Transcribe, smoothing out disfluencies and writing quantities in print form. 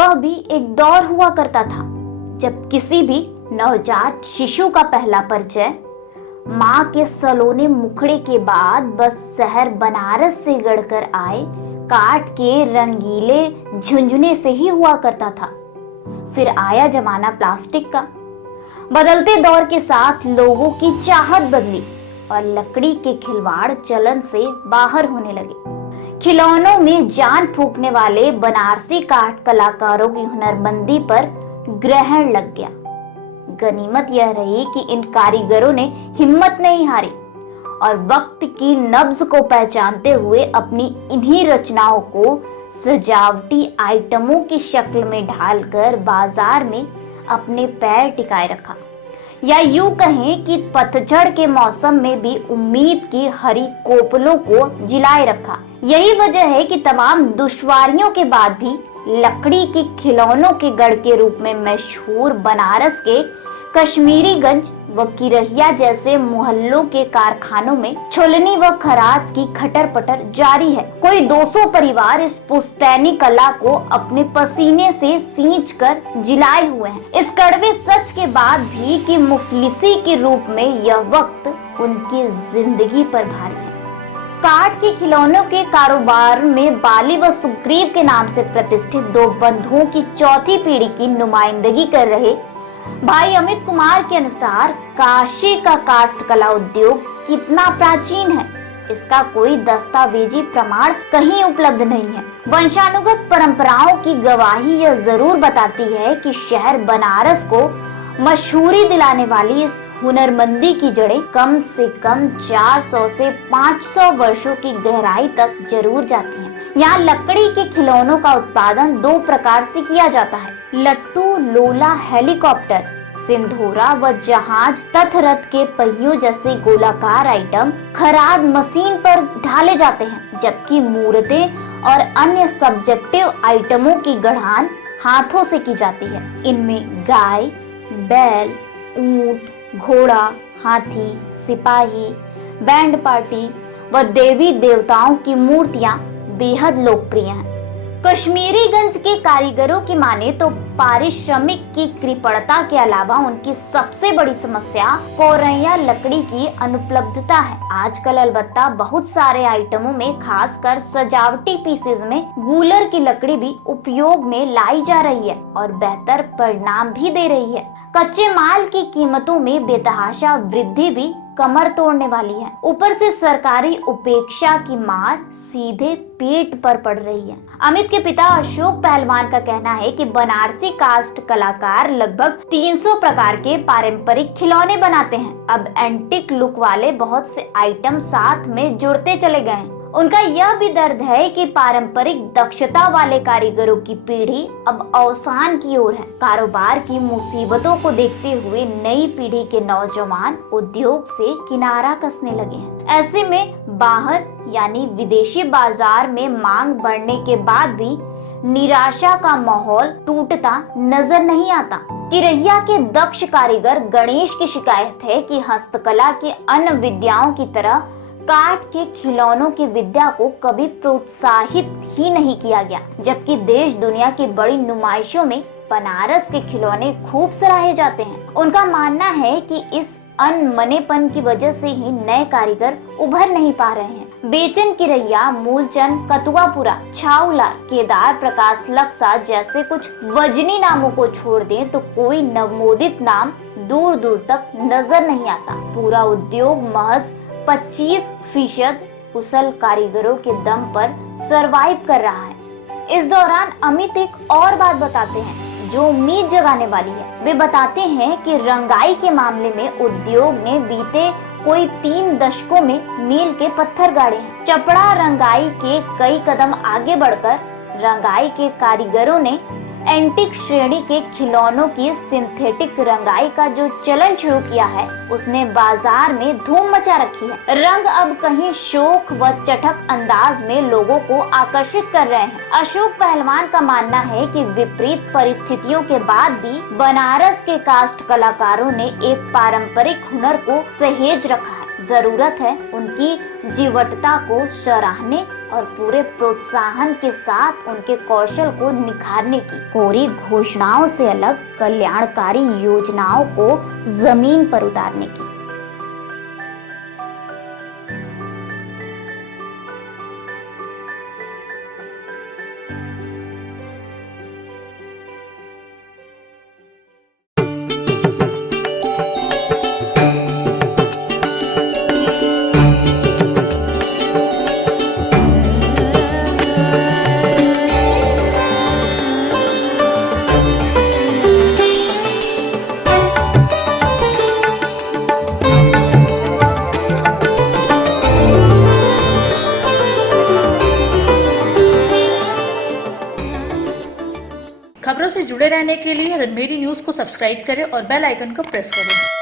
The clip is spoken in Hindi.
वह भी एक दौर हुआ करता था जब किसी भी नवजात शिशु का पहला परिचय माँ के सलोने मुखड़े के बाद बस शहर बनारस से गढ़कर आए काठ के रंगीले झुंझुने से ही हुआ करता था। फिर आया जमाना प्लास्टिक का। बदलते दौर के साथ लोगों की चाहत बदली और लकड़ी के खिलवाड़ चलन से बाहर होने लगे। खिलौनों में जान फूंकने वाले बनारसी काठ कलाकारों की हुनरमंदी पर ग्रहण लग गया। गनीमत यह रही कि इन कारीगरों ने हिम्मत नहीं हारी और वक्त की नब्ज को पहचानते हुए अपनी इन्हीं रचनाओं को सजावटी आइटमों की शक्ल में ढालकर बाजार में अपने पैर टिकाए रखा, या यूं कहें कि पतझड़ के मौसम में भी उम्मीद की हरी कोपलों को जिलाए रखा। यही वजह है कि तमाम दुश्वारियों के बाद भी लकड़ी के खिलौनों के गढ़ के रूप में मशहूर बनारस के कश्मीरीगंज व किरहिया जैसे मोहल्लों के कारखानों में छुलनी व खराद की खटर पटर जारी है। कोई 200 परिवार इस पुश्तैनी कला को अपने पसीने से सींच कर जिलाए हुए हैं। इस कड़वे सच के बाद भी कि मुफलिसी के रूप में यह वक्त उनकी जिंदगी पर भारी है। काठ के खिलौनों के कारोबार में बाली व सुग्रीव के नाम से प्रतिष्ठित दो बंधुओं की चौथी पीढ़ी की नुमाइंदगी कर रहे भाई अमित कुमार के अनुसार काशी का काष्ठ कला उद्योग कितना प्राचीन है, इसका कोई दस्तावेजी प्रमाण कहीं उपलब्ध नहीं है। वंशानुगत परंपराओं की गवाही यह जरूर बताती है कि शहर बनारस को मशहूरी दिलाने वाली इस हुनरमंदी की जड़ें कम से कम 400 से 500 वर्षों की गहराई तक जरूर जाती हैं। यहाँ लकड़ी के खिलौनों का उत्पादन दो प्रकार से किया जाता है। लट्टू लोला हेलीकॉप्टर, सिंधोरा व जहाज तथा रथ के पहियों जैसे गोलाकार आइटम खराद मशीन पर ढाले जाते हैं, जबकि मूर्तें और अन्य सब्जेक्टिव आइटमों की गढ़ान हाथों से की जाती है। इनमें गाय, बैल, ऊंट, घोड़ा, हाथी, सिपाही, बैंड पार्टी व देवी देवताओं की मूर्तियां बेहद लोकप्रिय हैं। कश्मीरीगंज के कारीगरों की माने तो पारिश्रमिक की कृपणता के अलावा उनकी सबसे बड़ी समस्या कोरैया लकड़ी की अनुपलब्धता है। आजकल अलबत्ता बहुत सारे आइटमों में, खासकर सजावटी पीसेज में गूलर की लकड़ी भी उपयोग में लाई जा रही है और बेहतर परिणाम भी दे रही है। कच्चे माल की कीमतों में बेतहाशा वृद्धि भी कमर तोड़ने वाली है। ऊपर से सरकारी उपेक्षा की मार सीधे पेट पर पड़ रही है। अमित के पिता अशोक पहलवान का कहना है कि बनारसी काष्ठ कलाकार लगभग 300 प्रकार के पारंपरिक खिलौने बनाते हैं। अब एंटिक लुक वाले बहुत से आइटम साथ में जुड़ते चले गए हैं। उनका यह भी दर्द है कि पारंपरिक दक्षता वाले कारीगरों की पीढ़ी अब अवसान की ओर है। कारोबार की मुसीबतों को देखते हुए नई पीढ़ी के नौजवान उद्योग से किनारा कसने लगे हैं। ऐसे में बाहर यानी विदेशी बाजार में मांग बढ़ने के बाद भी निराशा का माहौल टूटता नजर नहीं आता। किरहिया के दक्ष कारीगर गणेश की शिकायत है कि हस्तकला की अन्य विद्याओं की तरह काठ के खिलौनों की विद्या को कभी प्रोत्साहित ही नहीं किया गया, जबकि देश दुनिया की बड़ी नुमाइशों में बनारस के खिलौने खूब सराहे जाते हैं। उनका मानना है कि इस अनमनेपन की वजह से ही नए कारीगर उभर नहीं पा रहे हैं। बेचन किरैया, मूलचंद, कतुआपुरा, छाउला, केदार प्रकाश लक्सा जैसे कुछ वजनी नामों को छोड़ दें तो कोई नवोदित नाम दूर दूर तक नजर नहीं आता। पूरा उद्योग महज 25% कुशल कारीगरों के दम पर सरवाइव कर रहा है। इस दौरान अमित एक और बात बताते हैं जो उम्मीद जगाने वाली है। वे बताते हैं कि रंगाई के मामले में उद्योग ने बीते कोई 3 दशकों में मील के पत्थर गाड़े हैं। चपड़ा रंगाई के कई कदम आगे बढ़कर रंगाई के कारीगरों ने एंटिक श्रेणी के खिलौनों की सिंथेटिक रंगाई का जो चलन शुरू किया है उसने बाजार में धूम मचा रखी है। रंग अब कहीं शोक व चटक अंदाज में लोगों को आकर्षित कर रहे हैं। अशोक पहलवान का मानना है कि विपरीत परिस्थितियों के बाद भी बनारस के काष्ठ कलाकारों ने एक पारंपरिक हुनर को सहेज रखा है। जरूरत है उनकी जीवटता को सराहने और पूरे प्रोत्साहन के साथ उनके कौशल को निखारने की। कोरी घोषणाओं से अलग कल्याणकारी योजनाओं को जमीन पर उतारने की। खबरों से जुड़े रहने के लिए रणबीरी न्यूज़ को सब्सक्राइब करें और बेल आइकन को प्रेस करें।